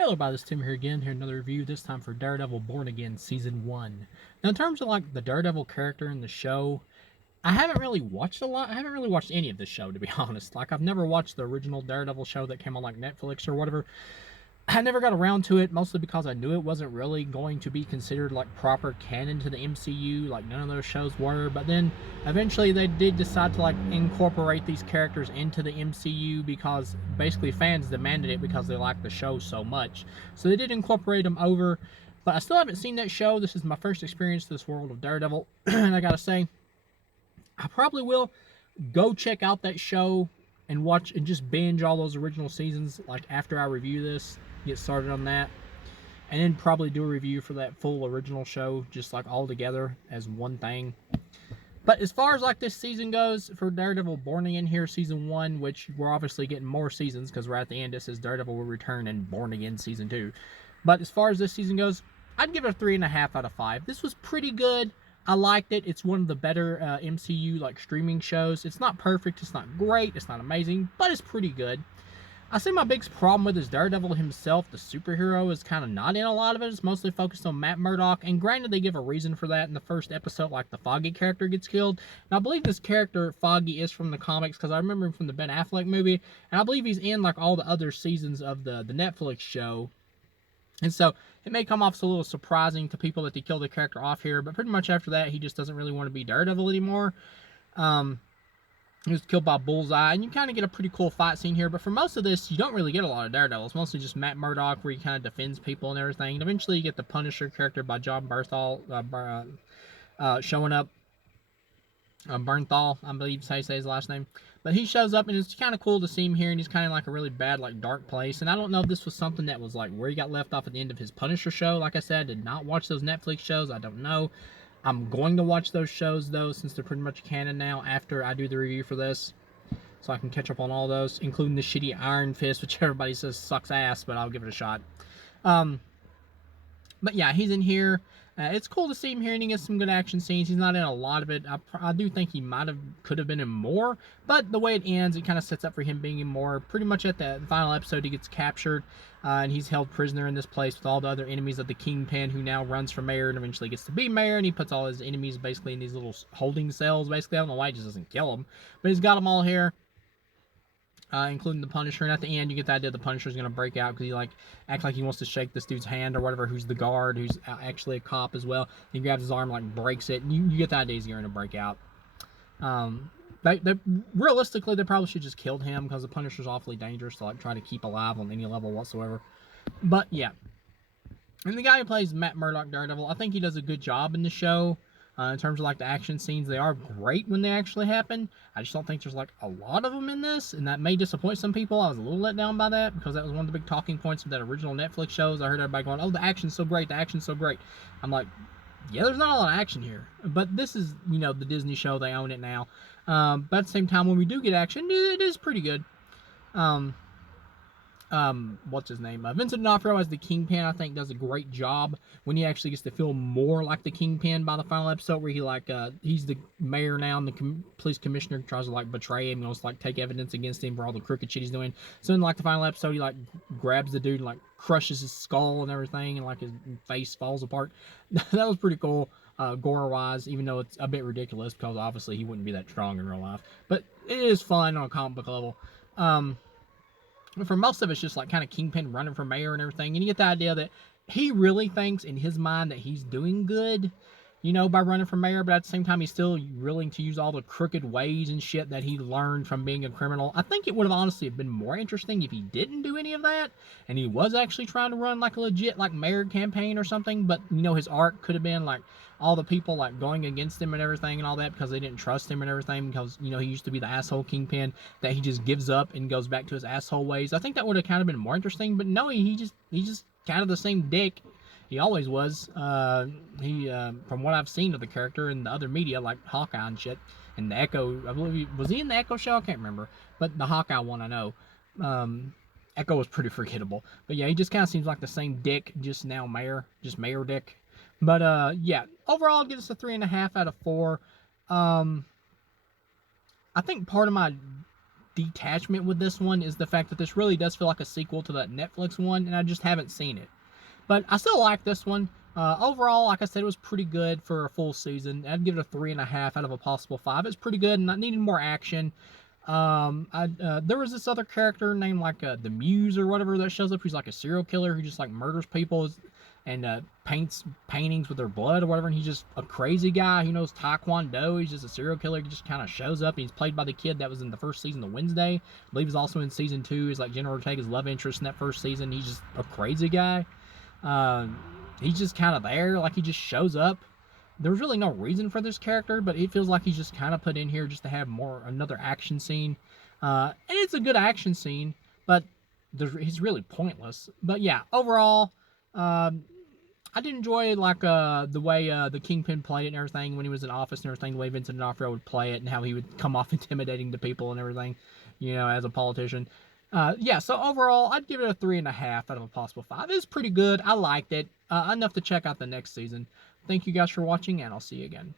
Hello, everybody, this is Tim here again. Here another review. This time for Daredevil: Born Again Season One. Now, in terms of like the Daredevil character in the show, I haven't really watched a lot. I haven't really watched any of the show, to be honest. Like, I've never watched the original Daredevil show that came on like Netflix or whatever. I never got around to it, mostly because I knew it wasn't really going to be considered like proper canon to the MCU. Like, none of those shows were. But then eventually they did decide to like incorporate these characters into the MCU because basically fans demanded it because they liked the show so much. So they did incorporate them over. But I still haven't seen that show. This is my first experience to this world of Daredevil. And I gotta say, I probably will go check out that show and watch and just binge all those original seasons like after I review this, get started on that, and then probably do a review for that full original show just like all together as one thing. But as far as like this season goes for Daredevil Born Again here, season one, which we're obviously getting more seasons because we're at the end. It says Daredevil will return and Born Again season two. But as far as this season goes, I'd give it a 3.5 out of 5. This was pretty good. I liked it. It's one of the better MCU like streaming shows. It's not perfect. It's not great. It's not amazing, but it's pretty good. I say my biggest problem with is Daredevil himself, the superhero, is kind of not in a lot of it. It's mostly focused on Matt Murdock, and granted, they give a reason for that in the first episode, like the Foggy character gets killed. And I believe this character, Foggy, is from the comics, because I remember him from the Ben Affleck movie, and I believe he's in like all the other seasons of the Netflix show. And so it may come off a little surprising to people that they kill the character off here, but pretty much after that, he just doesn't really want to be Daredevil anymore. He was killed by Bullseye, and you kind of get a pretty cool fight scene here. But for most of this, you don't really get a lot of Daredevil. It's mostly just Matt Murdock, where he kind of defends people and everything. And eventually, you get the Punisher character by John Bernthal showing up. Bernthal, I believe is how you say his last name. But he shows up, and it's kind of cool to see him here. And he's kind of like a really bad, like dark place. And I don't know if this was something that was like where he got left off at the end of his Punisher show. Like I said, I did not watch those Netflix shows. I don't know. I'm going to watch those shows though, since they're pretty much canon now after I do the review for this. So I can catch up on all those, including the shitty Iron Fist, which everybody says sucks ass, but I'll give it a shot. Um, but yeah, he's in here. It's cool to see him here, and he gets some good action scenes. He's not in a lot of it. I do think he could have been in more, but the way it ends, it kind of sets up for him being in more. Pretty much at the final episode, he gets captured, and he's held prisoner in this place with all the other enemies of the Kingpin, who now runs for mayor and eventually gets to be mayor, and he puts all his enemies basically in these little holding cells. Basically, I don't know why he just doesn't kill them, but he's got them all here. Including the Punisher, and at the end you get the idea the Punisher's gonna break out because he like acts like he wants to shake this dude's hand or whatever, who's the guard, who's actually a cop as well. He grabs his arm, like breaks it, and you get the idea he's gonna break out. They realistically they probably should just killed him because the Punisher's awfully dangerous to like try to keep alive on any level whatsoever. But yeah, and the guy who plays Matt Murdock Daredevil, I think he does a good job in the show. In terms of like the action scenes, they are great when they actually happen. I just don't think there's like a lot of them in this, and that may disappoint some people. I was a little let down by that because that was one of the big talking points of that original Netflix shows. I heard everybody going, "Oh, the action's so great, the action's so great." I'm like, yeah, there's not a lot of action here, but this is the Disney show; they own it now. But at the same time, when we do get action, it is pretty good. Um, what's his name? Vincent D'Onofrio as the Kingpin, I think, does a great job when he actually gets to feel more like the Kingpin by the final episode, where he's the mayor now, and the police commissioner tries to like betray him, and wants to like take evidence against him for all the crooked shit he's doing. So in like the final episode, he like grabs the dude and like crushes his skull and everything, and like his face falls apart. That was pretty cool, gore wise, even though it's a bit ridiculous because obviously he wouldn't be that strong in real life. But it is fun on a comic book level. For most of it's just like kind of Kingpin running for mayor and everything, and you get the idea that he really thinks in his mind that he's doing good, by running for mayor, but at the same time he's still willing to use all the crooked ways and shit that he learned from being a criminal. I think it would have honestly been more interesting if he didn't do any of that and he was actually trying to run like a legit like mayor campaign or something, but his arc could have been like all the people like going against him and everything and all that because they didn't trust him and everything because he used to be the asshole Kingpin that he just gives up and goes back to his asshole ways. I think that would have kind of been more interesting, but no, he's just kind of the same dick he always was. From what I've seen of the character in the other media, like Hawkeye and shit, and the Echo, I believe was he in the Echo show? I can't remember, but the Hawkeye one I know. Echo was pretty forgettable, but yeah, he just kind of seems like the same dick, just now mayor, just mayor dick. But yeah, overall, I'll give this a 3.5 out of 4. I think part of my detachment with this one is the fact that this really does feel like a sequel to that Netflix one, and I just haven't seen it. But I still like this one. Overall, like I said, it was pretty good for a full season. I'd give it a 3.5 out of a possible 5. It's pretty good, and I needed more action. There was this other character named like the Muse or whatever that shows up. Who's like a serial killer who just like murders people and paints paintings with their blood or whatever. And he's just a crazy guy who knows Taekwondo. He's just a serial killer. He just kind of shows up. He's played by the kid that was in the first season of Wednesday. I believe he's also in season 2. He's like Jenna Ortega's love interest in that first season. He's just a crazy guy. He's just kind of there. Like he just shows up. There's really no reason for this character, but it feels like he's just kind of put in here just to have another action scene. And it's a good action scene, but he's really pointless. But yeah, overall, I did enjoy like the way the Kingpin played it and everything when he was in office and everything. The way Vincent D'Onofrio would play it and how he would come off intimidating to people and everything, as a politician. Yeah, so overall, I'd give it a 3.5 out of a possible 5. It's pretty good. I liked it enough to check out the next season. Thank you guys for watching, and I'll see you again.